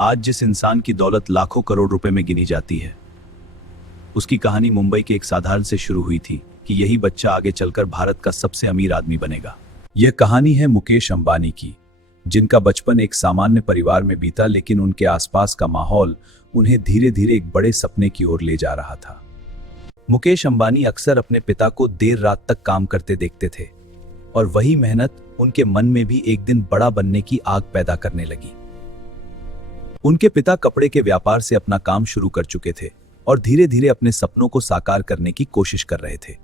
आज जिस इंसान की दौलत लाखों करोड़ रुपए में गिनी जाती है, उसकी कहानी मुंबई के एक साधारण से शुरू हुई थी कि यही बच्चा आगे चलकर भारत का सबसे अमीर आदमी बनेगा। यह कहानी है मुकेश अंबानी की, जिनका बचपन एक सामान्य परिवार में बीता, लेकिन उनके आसपास का माहौल उन्हें धीरे धीरे एक बड़े सपने की ओर ले जा रहा था। मुकेश अंबानी अक्सर अपने पिता को देर रात तक काम करते देखते थे और वही मेहनत उनके मन में भी एक दिन बड़ा बनने की आग पैदा करने लगी। उनके पिता कपड़े के व्यापार से अपना काम शुरू कर चुके थे और धीरे धीरे अपने सपनों को साकार करने की कोशिश कर रहे थे।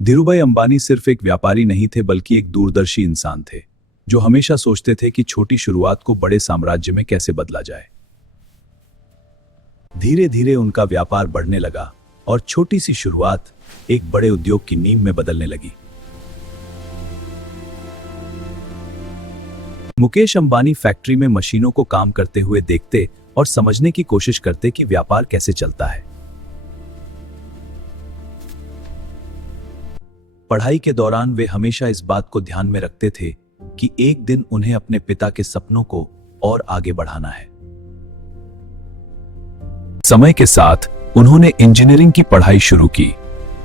धीरूभाई अंबानी सिर्फ एक व्यापारी नहीं थे, बल्कि एक दूरदर्शी इंसान थे, जो हमेशा सोचते थे कि छोटी शुरुआत को बड़े साम्राज्य में कैसे बदला जाए। धीरे धीरे उनका व्यापार बढ़ने लगा और छोटी सी शुरुआत एक बड़े उद्योग की नींव में बदलने लगी। मुकेश अंबानी फैक्ट्री में मशीनों को काम करते हुए देखते और समझने की कोशिश करते कि व्यापार कैसे चलता है। पढ़ाई के दौरान वे हमेशा इस बात को ध्यान में रखते थे कि एक दिन उन्हें अपने पिता के सपनों को और आगे बढ़ाना है। समय के साथ उन्होंने इंजीनियरिंग की पढ़ाई शुरू की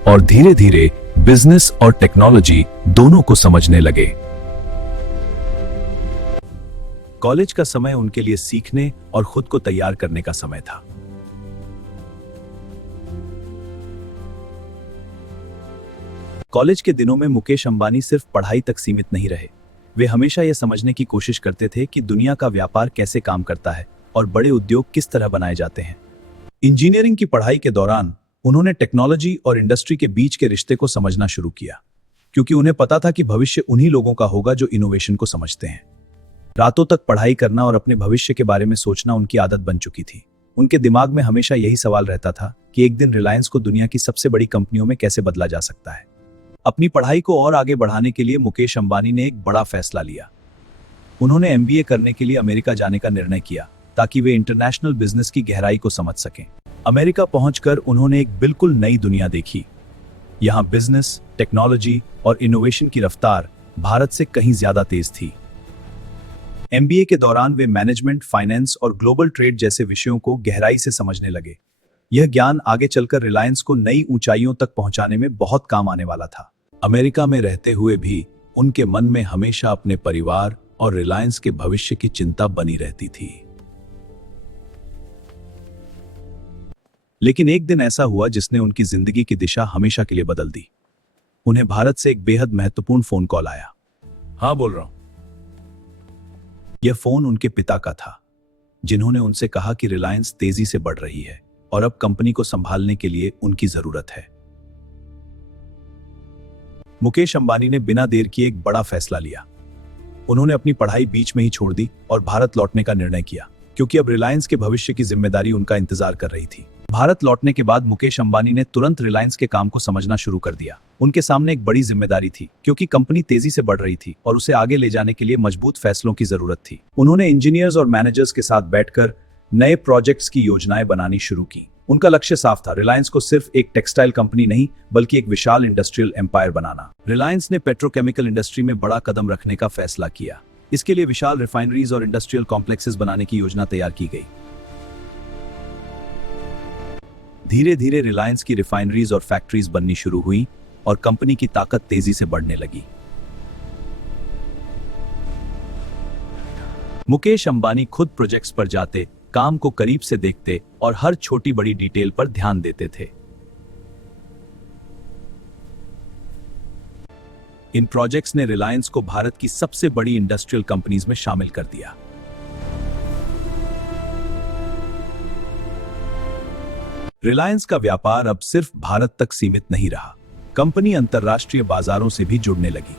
और धीरे धीरे बिजनेस और टेक्नोलॉजी दोनों को समझने लगे। कॉलेज का समय उनके लिए सीखने और खुद को तैयार करने का समय था। कॉलेज के दिनों में मुकेश अंबानी सिर्फ पढ़ाई तक सीमित नहीं रहे। वे हमेशा यह समझने की कोशिश करते थे कि दुनिया का व्यापार कैसे काम करता है और बड़े उद्योग किस तरह बनाए जाते हैं। इंजीनियरिंग की पढ़ाई के दौरान उन्होंने टेक्नोलॉजी और इंडस्ट्री के बीच के रिश्ते को समझना शुरू किया, क्योंकि उन्हें पता था कि भविष्य उन्हीं लोगों का होगा जो इनोवेशन को समझते हैं। रातों तक पढ़ाई करना और अपने भविष्य के बारे में सोचना उनकी आदत बन चुकी थी। उनके दिमाग में हमेशा यही सवाल रहता था कि एक दिन रिलायंस को दुनिया की सबसे बड़ी कंपनियों में कैसे बदला जा सकता है। अपनी पढ़ाई को और आगे बढ़ाने के लिए मुकेश अंबानी ने एक बड़ा फैसला लिया। उन्होंने MBA करने के लिए अमेरिका जाने का निर्णय किया, ताकि वे इंटरनेशनल बिजनेस की गहराई को समझ सकें। अमेरिका पहुंचकर उन्होंने एक बिल्कुल नई दुनिया देखी। यहां बिजनेस, टेक्नोलॉजी और इनोवेशन की रफ्तार भारत से कहीं ज्यादा तेज थी। MBA के दौरान वे मैनेजमेंट, फाइनेंस और ग्लोबल ट्रेड जैसे विषयों को गहराई से समझने लगे। यह ज्ञान आगे चलकर रिलायंस को नई ऊंचाइयों तक पहुंचाने में बहुत काम आने वाला था। अमेरिका में रहते हुए भी उनके मन में हमेशा अपने परिवार और रिलायंस के भविष्य की चिंता बनी रहती थी। लेकिन एक दिन ऐसा हुआ जिसने उनकी जिंदगी की दिशा हमेशा के लिए बदल दी। उन्हें भारत से एक बेहद महत्वपूर्ण फोन कॉल आया। हाँ, बोल रहा हूं। यह फोन उनके पिता का था, जिन्होंने उनसे कहा कि रिलायंस तेजी से बढ़ रही है और अब कंपनी को संभालने के लिए उनकी जरूरत है। मुकेश अंबानी ने बिना देर किए एक बड़ा फैसला लिया। उन्होंने अपनी पढ़ाई बीच में ही छोड़ दी और भारत लौटने का निर्णय किया, क्योंकि अब रिलायंस के भविष्य की जिम्मेदारी उनका इंतजार कर रही थी। भारत लौटने के बाद मुकेश अंबानी ने तुरंत रिलायंस के काम को समझना शुरू कर दिया। उनके सामने एक बड़ी जिम्मेदारी थी, क्योंकि कंपनी तेजी से बढ़ रही थी और उसे आगे ले जाने के लिए मजबूत फैसलों की जरूरत थी। उन्होंने इंजीनियर्स और मैनेजर्स के साथ बैठकर नए प्रोजेक्ट्स की योजनाएं बनानी शुरू की। उनका लक्ष्य साफ था, रिलायंस को सिर्फ एक टेक्सटाइल कंपनी नहीं, बल्कि एक विशाल इंडस्ट्रियल एम्पायर बनाना। रिलायंस ने पेट्रोकेमिकल इंडस्ट्री में बड़ा कदम रखने का फैसला किया। इसके लिए विशाल रिफाइनरीज और इंडस्ट्रियल कॉम्प्लेक्सेस बनाने की योजना तैयार की गई। धीरे धीरे रिलायंस की रिफाइनरीज और फैक्ट्रीज बननी शुरू हुई और कंपनी की ताकत तेजी से बढ़ने लगी। मुकेश अंबानी खुद प्रोजेक्ट्स पर जाते, काम को करीब से देखते और हर छोटी बड़ी डिटेल पर ध्यान देते थे। इन प्रोजेक्ट्स ने रिलायंस को भारत की सबसे बड़ी इंडस्ट्रियल कंपनीज में शामिल कर दिया। रिलायंस का व्यापार अब सिर्फ भारत तक सीमित नहीं रहा। कंपनी अंतर्राष्ट्रीय बाजारों से भी जुड़ने लगी।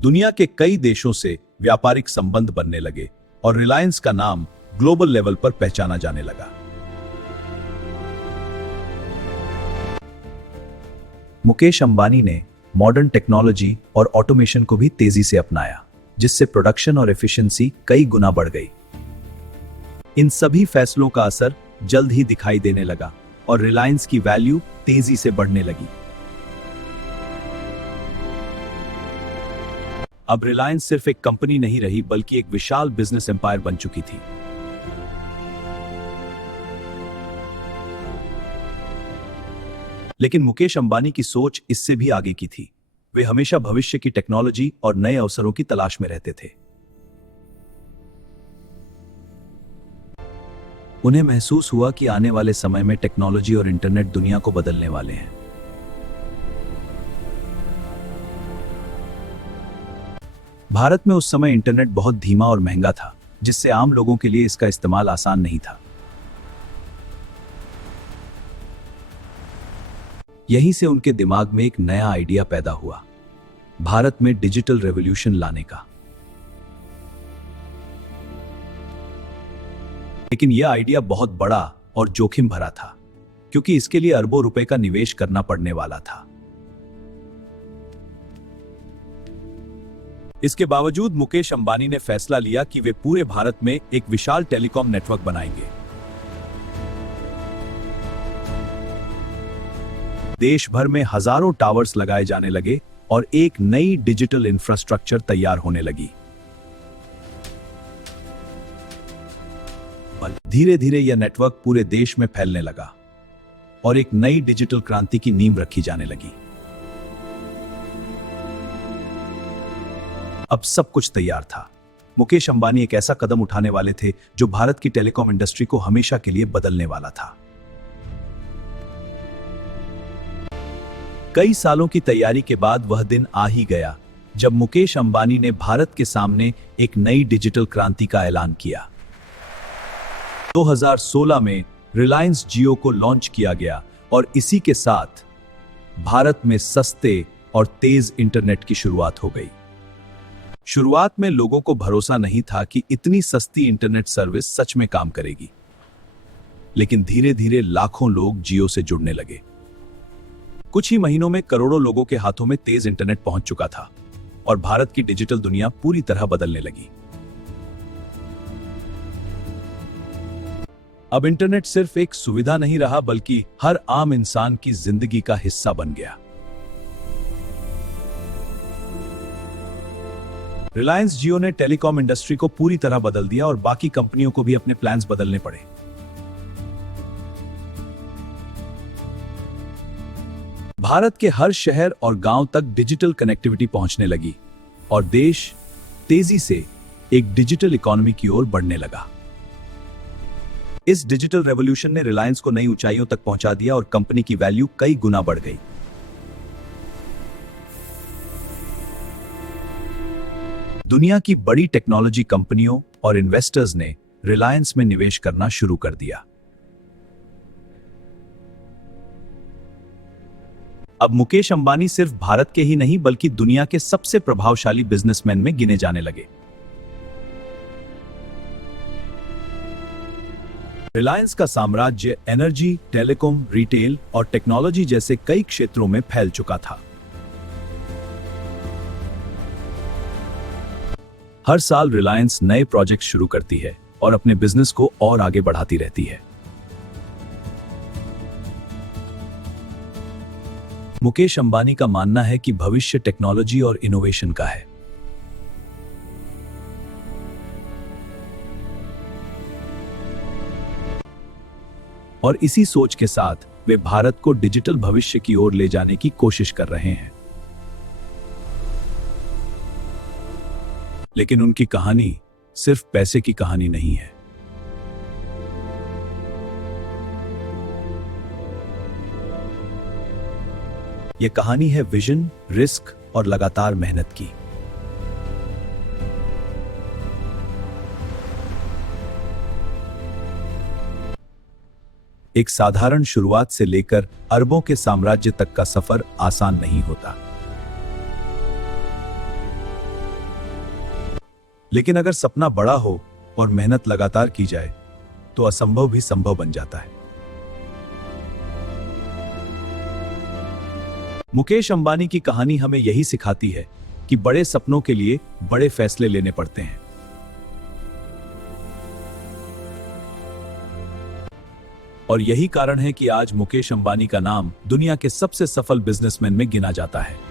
दुनिया के कई देशों से व्यापारिक संबंध बनने लगे और रिलायंस का नाम ग्लोबल लेवल पर पहचाना जाने लगा। मुकेश अंबानी ने मॉडर्न टेक्नोलॉजी और ऑटोमेशन को भी तेजी से अपनाया, जिससे प्रोडक्शन और एफिशिएंसी कई गुना बढ़ गई। इन सभी फैसलों का असर जल्द ही दिखाई देने लगा और रिलायंस की वैल्यू तेजी से बढ़ने लगी। अब रिलायंस सिर्फ एक कंपनी नहीं रही बल्कि एक विशाल बिजनेस एम्पायर बन चुकी थी। लेकिन मुकेश अंबानी की सोच इससे भी आगे की थी। वे हमेशा भविष्य की टेक्नोलॉजी और नए अवसरों की तलाश में रहते थे। उन्हें महसूस हुआ कि आने वाले समय में टेक्नोलॉजी और इंटरनेट दुनिया को बदलने वाले हैं। भारत में उस समय इंटरनेट बहुत धीमा और महंगा था, जिससे आम लोगों के लिए इसका इस्तेमाल आसान नहीं था। यहीं से उनके दिमाग में एक नया आइडिया पैदा हुआ, भारत में डिजिटल रेवोल्यूशन लाने का। लेकिन यह आइडिया बहुत बड़ा और जोखिम भरा था, क्योंकि इसके लिए अरबों रुपए का निवेश करना पड़ने वाला था। इसके बावजूद मुकेश अंबानी ने फैसला लिया कि वे पूरे भारत में एक विशाल टेलीकॉम नेटवर्क बनाएंगे। देश भर में हजारों टावर्स लगाए जाने लगे और एक नई डिजिटल इंफ्रास्ट्रक्चर तैयार होने लगी। धीरे धीरे यह नेटवर्क पूरे देश में फैलने लगा और एक नई डिजिटल क्रांति की नींव रखी जाने लगी। अब सब कुछ तैयार था। मुकेश अंबानी एक ऐसा कदम उठाने वाले थे जो भारत की टेलीकॉम इंडस्ट्री को हमेशा के लिए बदलने वाला था। कई सालों की तैयारी के बाद वह दिन आ ही गया जब मुकेश अंबानी ने भारत के सामने एक नई डिजिटल क्रांति का ऐलान किया। 2016 में रिलायंस जियो को लॉन्च किया गया और इसी के साथ भारत में सस्ते और तेज इंटरनेट की शुरुआत हो गई। शुरुआत में लोगों को भरोसा नहीं था कि इतनी सस्ती इंटरनेट सर्विस सच में काम करेगी, लेकिन धीरे धीरे लाखों लोग जियो से जुड़ने लगे। कुछ ही महीनों में करोड़ों लोगों के हाथों में तेज इंटरनेट पहुंच चुका था और भारत की डिजिटल दुनिया पूरी तरह बदलने लगी। अब इंटरनेट सिर्फ एक सुविधा नहीं रहा बल्कि हर आम इंसान की जिंदगी का हिस्सा बन गया। रिलायंस जियो ने टेलीकॉम इंडस्ट्री को पूरी तरह बदल दिया और बाकी कंपनियों को भी अपने प्लान्स बदलने पड़े। भारत के हर शहर और गांव तक डिजिटल कनेक्टिविटी पहुंचने लगी और देश तेजी से एक डिजिटल इकोनॉमी की ओर बढ़ने लगा। इस डिजिटल रेवोल्यूशन ने रिलायंस को नई ऊंचाइयों तक पहुंचा दिया और कंपनी की वैल्यू कई गुना बढ़ गई। दुनिया की बड़ी टेक्नोलॉजी कंपनियों और इन्वेस्टर्स ने रिलायंस में निवेश करना शुरू कर दिया। अब मुकेश अंबानी सिर्फ भारत के ही नहीं बल्कि दुनिया के सबसे प्रभावशाली बिजनेसमैन में गिने जाने लगे। रिलायंस का साम्राज्य एनर्जी, टेलीकॉम, रिटेल और टेक्नोलॉजी जैसे कई क्षेत्रों में फैल चुका था। हर साल रिलायंस नए प्रोजेक्ट शुरू करती है और अपने बिजनेस को और आगे बढ़ाती रहती है। मुकेश अंबानी का मानना है कि भविष्य टेक्नोलॉजी और इनोवेशन का है। और इसी सोच के साथ वे भारत को डिजिटल भविष्य की ओर ले जाने की कोशिश कर रहे हैं। लेकिन उनकी कहानी सिर्फ पैसे की कहानी नहीं है। यह कहानी है विजन, रिस्क और लगातार मेहनत की। एक साधारण शुरुआत से लेकर अरबों के साम्राज्य तक का सफर आसान नहीं होता। लेकिन अगर सपना बड़ा हो और मेहनत लगातार की जाए तो असंभव भी संभव बन जाता है। मुकेश अंबानी की कहानी हमें यही सिखाती है कि बड़े सपनों के लिए बड़े फैसले लेने पड़ते हैं। और यही कारण है कि आज मुकेश अंबानी का नाम दुनिया के सबसे सफल बिजनेसमैन में गिना जाता है।